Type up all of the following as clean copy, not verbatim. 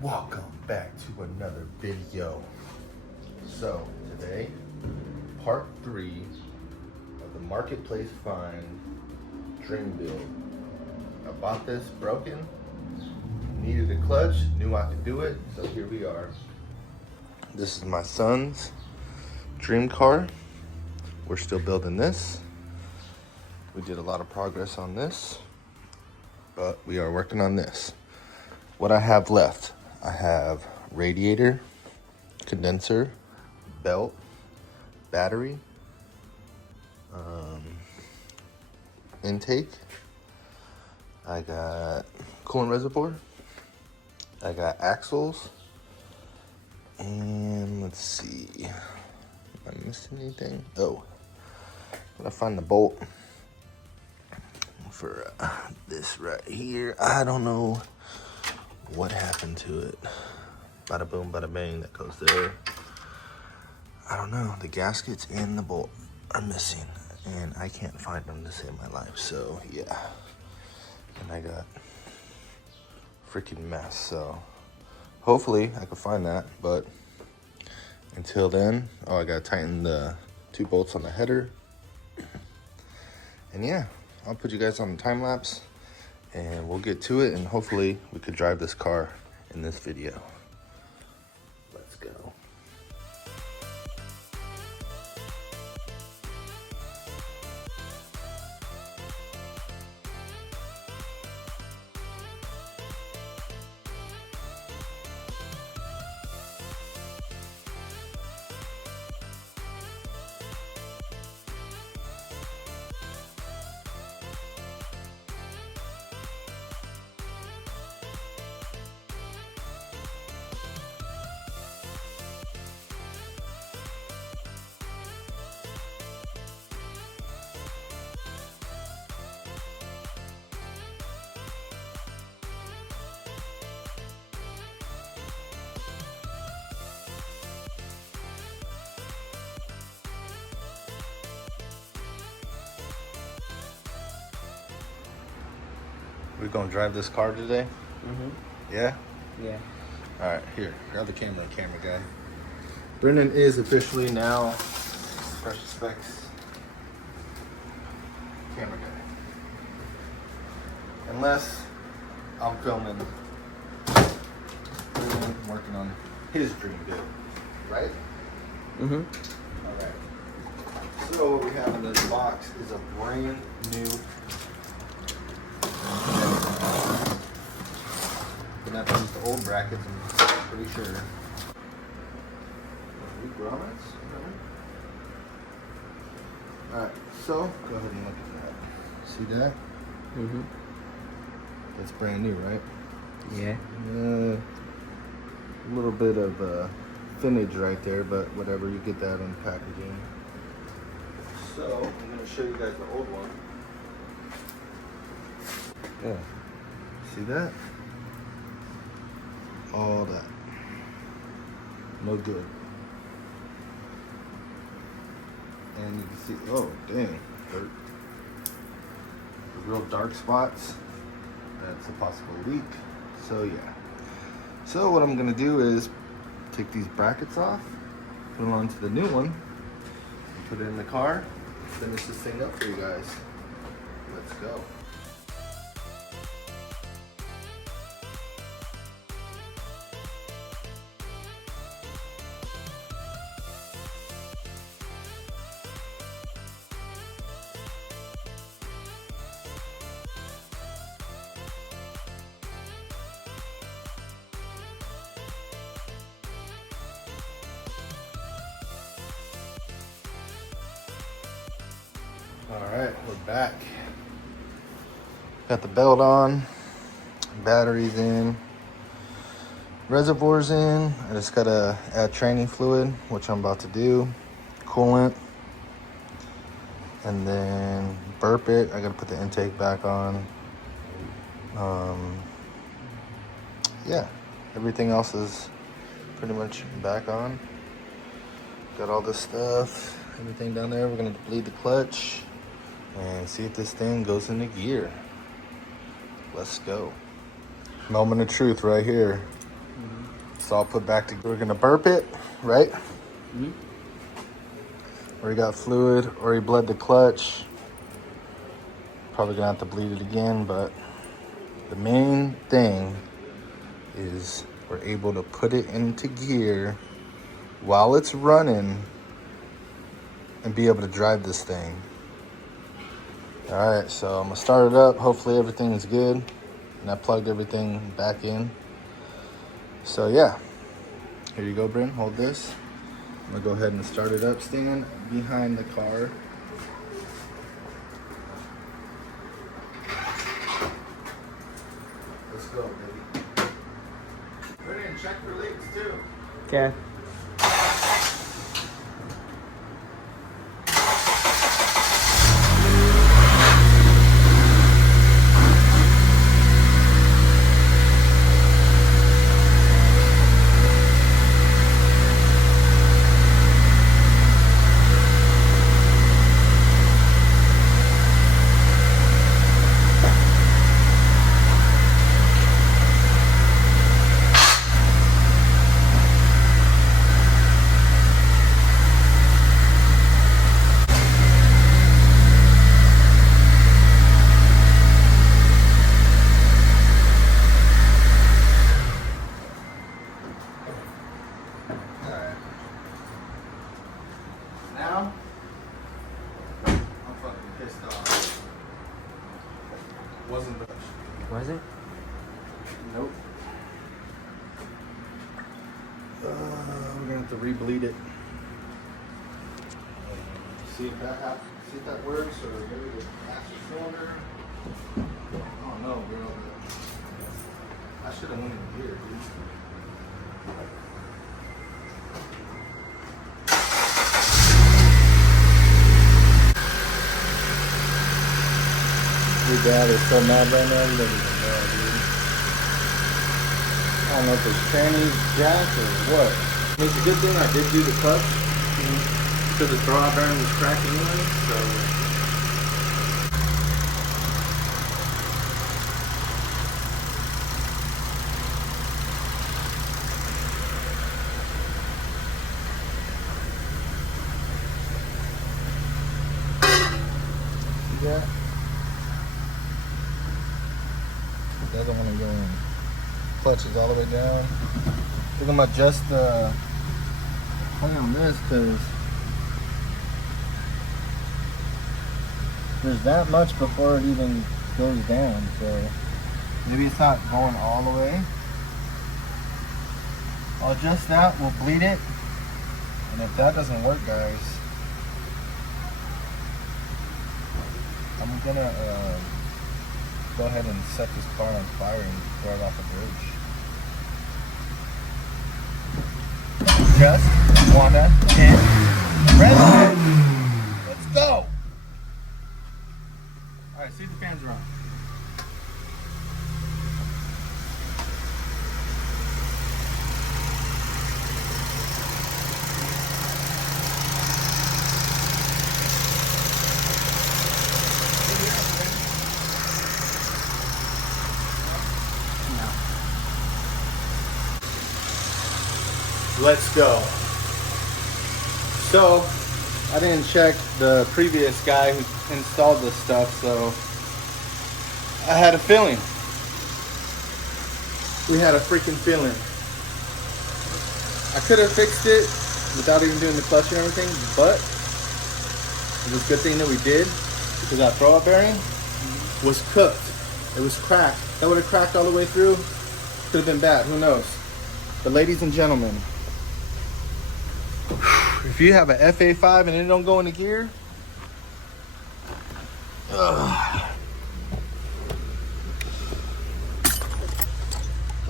Welcome back to another video. So today, part 3 of the Marketplace Find Dream Build. I bought this broken, needed a clutch, knew I could do it, so here we are. This is my son's dream car. We're still building this. We did a lot of progress on this, but we are working on this. What I have left, I have radiator, condenser, belt, battery, intake. I got coolant reservoir. I got axles. And let's see, am I missing anything? Oh, I find the bolt for this right here. I don't know what happened to it. Bada boom, bada bang, that goes there. I don't know, the gaskets and the bolt are missing and I can't find them to save my life, so yeah. And I got freaking mess, so hopefully I can find that, but until then, I gotta tighten the 2 bolts on the header. And yeah, I'll put you guys on the time lapse and we'll get to it, and hopefully we could drive this car in this video. Let's go. We're gonna drive this car today? Yeah? Yeah. All right, here, grab the camera guy. Brendan is officially now Precious Specs camera guy. Unless I'm filming Brendan working on his dream build, right? All right. So what we have in this box is a brand new. Gonna have to use the old brackets, I'm pretty sure. New grommets? Alright, so go ahead and look at that. See that? That's brand new, right? Yeah. A little bit of thinnage right there, but whatever, you get that in packaging. So I'm gonna show you guys the old one. Yeah. See that? All that. No good. And you can see, oh dang, dirt. The real dark spots. That's a possible leak. So yeah. So what I'm gonna do is take these brackets off, put them onto the new one, and put it in the car, finish this thing up for you guys. Let's go. All right, we're back. Got the belt on, batteries in, reservoirs in. I just gotta add training fluid, which I'm about to do, coolant, and then burp it. I gotta put the intake back on. Yeah, everything else is pretty much back on. Got all this stuff, everything down there. We're gonna bleed the clutch and see if this thing goes into gear. Let's go. Moment of truth right here. It's all put back together. We're gonna burp it, right? Mm-hmm. Already got fluid, already bled the clutch. Probably gonna have to bleed it again, but the main thing is we're able to put it into gear while it's running and be able to drive this thing. All right, so I'm gonna start it up. Hopefully everything's good. And I plugged everything back in. So yeah, here you go, Bryn, hold this. I'm gonna go ahead and start it up. Stand behind the car. Let's go, baby. Put in, check for leaks too. Okay. Now, I'm fucking pissed off. Wasn't brushed. Was it? Nope. We're gonna have to re-bleed it. See if that works, or maybe the master cylinder. Oh no, bro. I should have went in here, dude. Your dad is so mad right now, you don't even know, dude. I don't know if it's tranny jack or what. I mean, it's a good thing I did do the clutch. Because the throwout bearing was cracked anyway, so. See that? Doesn't want to go in. Clutch is all the way down. I think I'm gonna adjust the play on this because there's that much before it even goes down. So maybe it's not going all the way. I'll adjust that. We'll bleed it. And if that doesn't work, guys, I'm gonna go ahead and set this car on fire and throw it off a bridge. Just wanna hit red. Let's go! Alright, see if the fans are on. Let's go. So, I didn't check the previous guy who installed this stuff, so I had a feeling. We had a freaking feeling. I could have fixed it without even doing the clutch and everything, but it was a good thing that we did because that throwout bearing was cooked. It was cracked. That would have cracked all the way through. Could have been bad. Who knows? But ladies and gentlemen, if you have an FA5 and it don't go into gear, go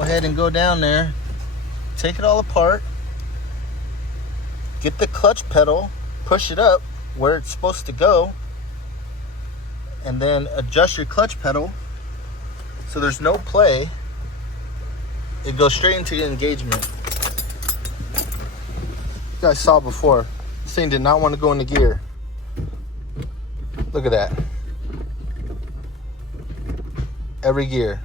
ahead and go down there, take it all apart, get the clutch pedal, push it up where it's supposed to go, and then adjust your clutch pedal so there's no play. It goes straight into the engagement. You guys saw before, this thing did not want to go into gear. Look at that. Every gear.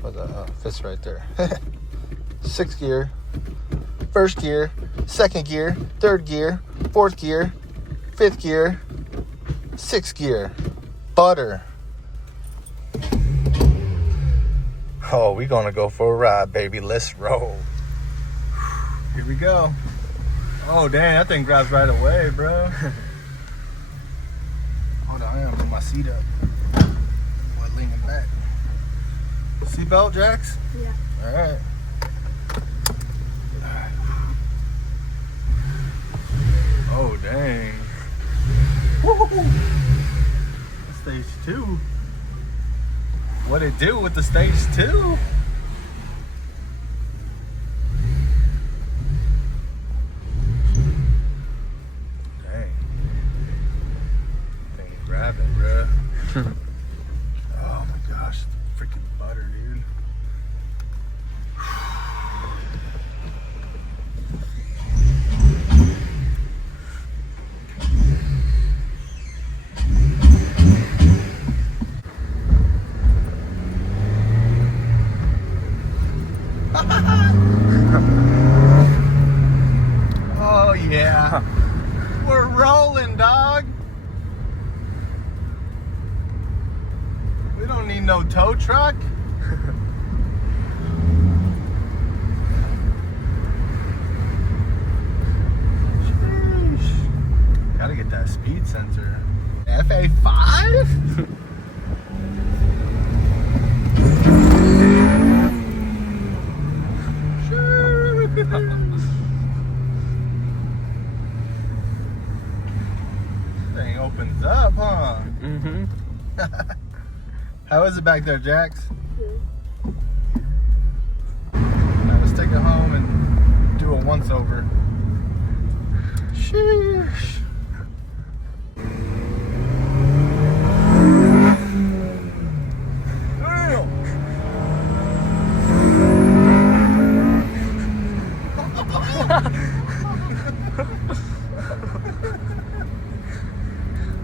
What's that? Oh, fits right there. 6th gear, 1st gear, 2nd gear, 3rd gear, 4th gear, 5th gear, 6th gear. Butter. Oh, we gonna go for a ride, baby. Let's roll. Here we go. Oh, dang, that thing grabs right away, bro. Hold on, I gotta put my seat up. While leaning back. Seatbelt, Jax? Yeah. All right. Oh, dang. Woo-hoo-hoo. Stage 2. What it do with the stage 2? Dang. Thing grabbing, bruh. Oh my gosh. Freaking butter, dude. Oh yeah. We're rolling, dog. We don't need no tow truck. Sheesh. Gotta get that speed sensor. FA5? Thing opens up, huh? Mm-hmm. How is it back there, Jax? Let's take it home and do a once over. Sheesh.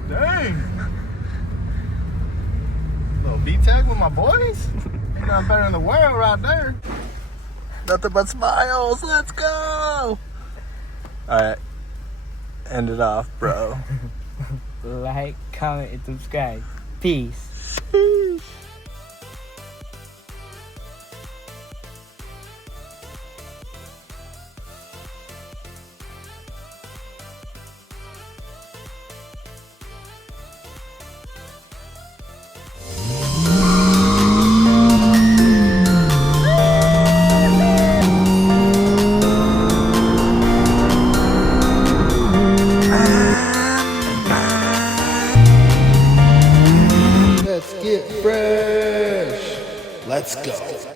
Dang. Little V-Tech with my boys. Nothing better in the world right there. Nothing but smiles. Let's go. Alright. End it off, bro. Like, comment, and subscribe. Peace. Let's get fresh. Let's go.